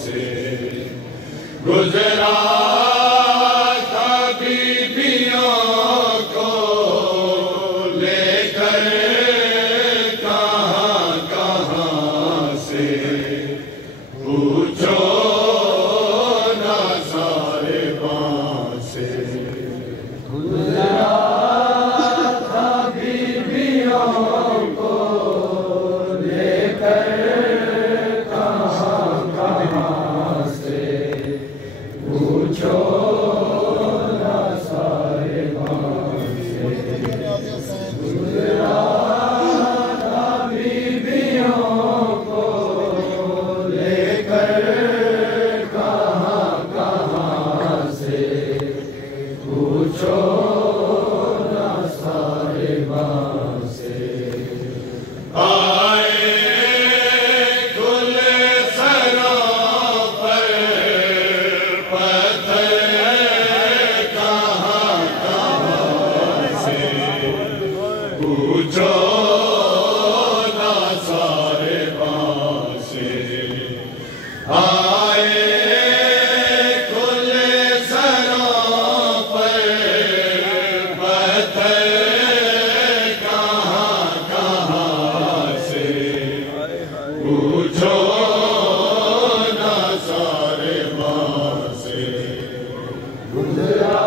से गुजरा था बीबियों को लेकर कहाँ कहाँ से पूछो ना साहिबां से गुजरा था बीबियों को लेकर कहाँ कहाँ से पूछो ना साहिबां से गुजरा था बीबियों को लेकर कहाँ कहाँ से पूछो ना साहिबां से आए गुल सरों पर पत्थर कहाँ कहाँ से पूछो ना साहिबां से आए गुल सरों पर पत्थर कहाँ कहाँ से पूछो ना साहिबां से गुजरा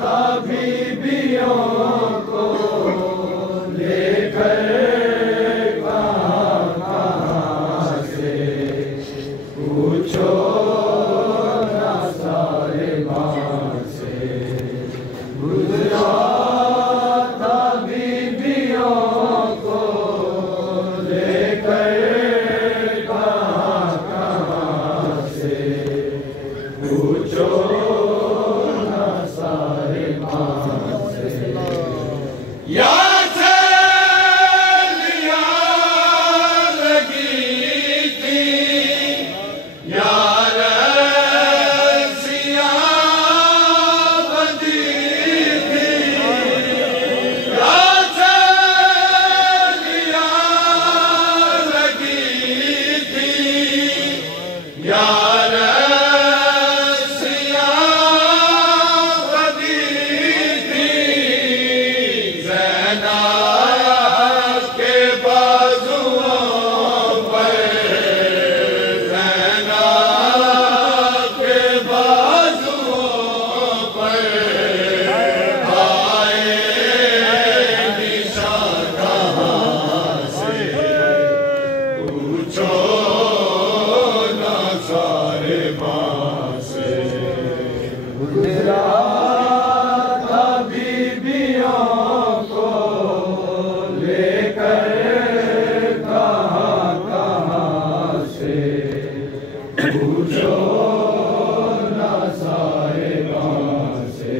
था बीबियों को लेकर कहाँ कहाँ से पूछो ना साहिबां से गुजरा था बीबियों को लेकर कहाँ कहाँ से पूछो ना साहिबां से या लिया लगी थी यार सिया बंदी थी या लिया लगी थी यार सिया बंदी थी ज़ैनब के बाजुओं पर ज़ैनब के बाजुओं पर आए निशान कहाँ से पूछो ना साहिबां से गुजरा था बीबियों को लेकर कहाँ कहाँ से पूछो ना साहिबां से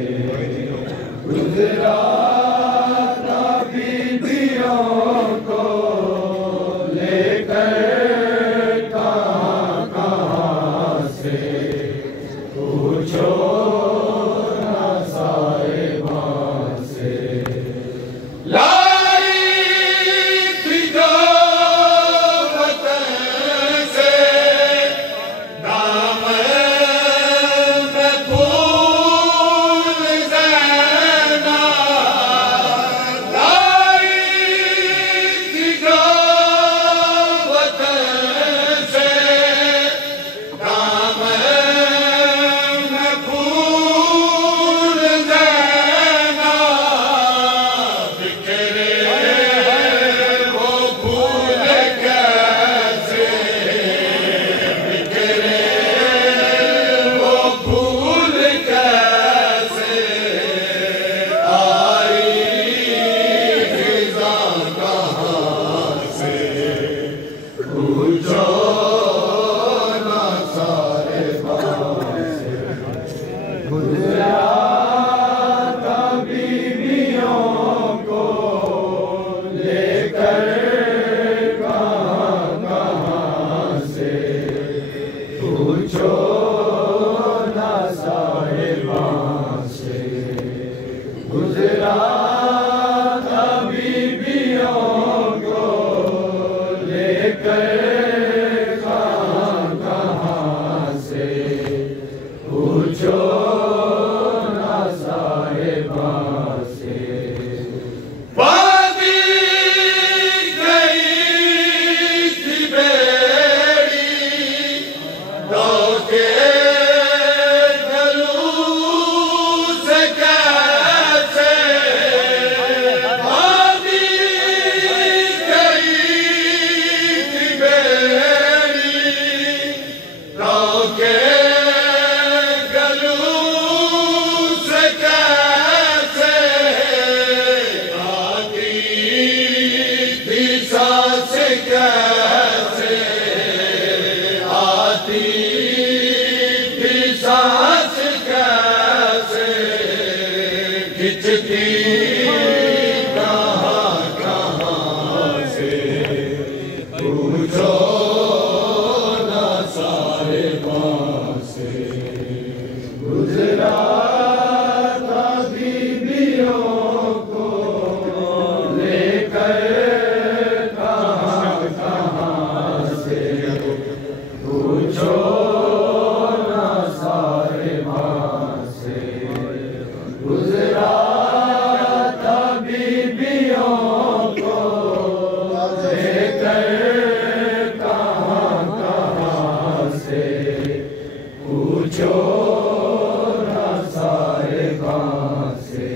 गुजरा था बीबियों को लेकर कहाँ कहाँ से पूछो ना साहिबां से लाई थी जो वतन से दामन में फूल ज़ैनब लाई थी जो वतन से दामन में फूल ज़ैनब बिखरे वो फूल कैसे बिखरे वो फूल कैसे आई फिज़ा कहाँ से पूछो ना साहिबां से गुजरा था बीबियों को लेकर कहाँ कहाँ से पूछो ना साहिबां से गुजरा था बीबियों को लेकर कहाँ कहाँ चलती थी सांस कैसे खिंचती कहाँ कहाँ से पूछो ना साहिबां से गुजरा था बीबियों को लेकर कहाँ कहाँ से पूछो ना साहिबां से गुजरा था बीबियों को लेकर कहाँ कहाँ से पूछो ना साहिबां से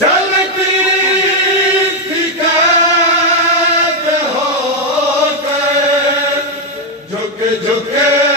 चलती थी कैद होकर झुक झुके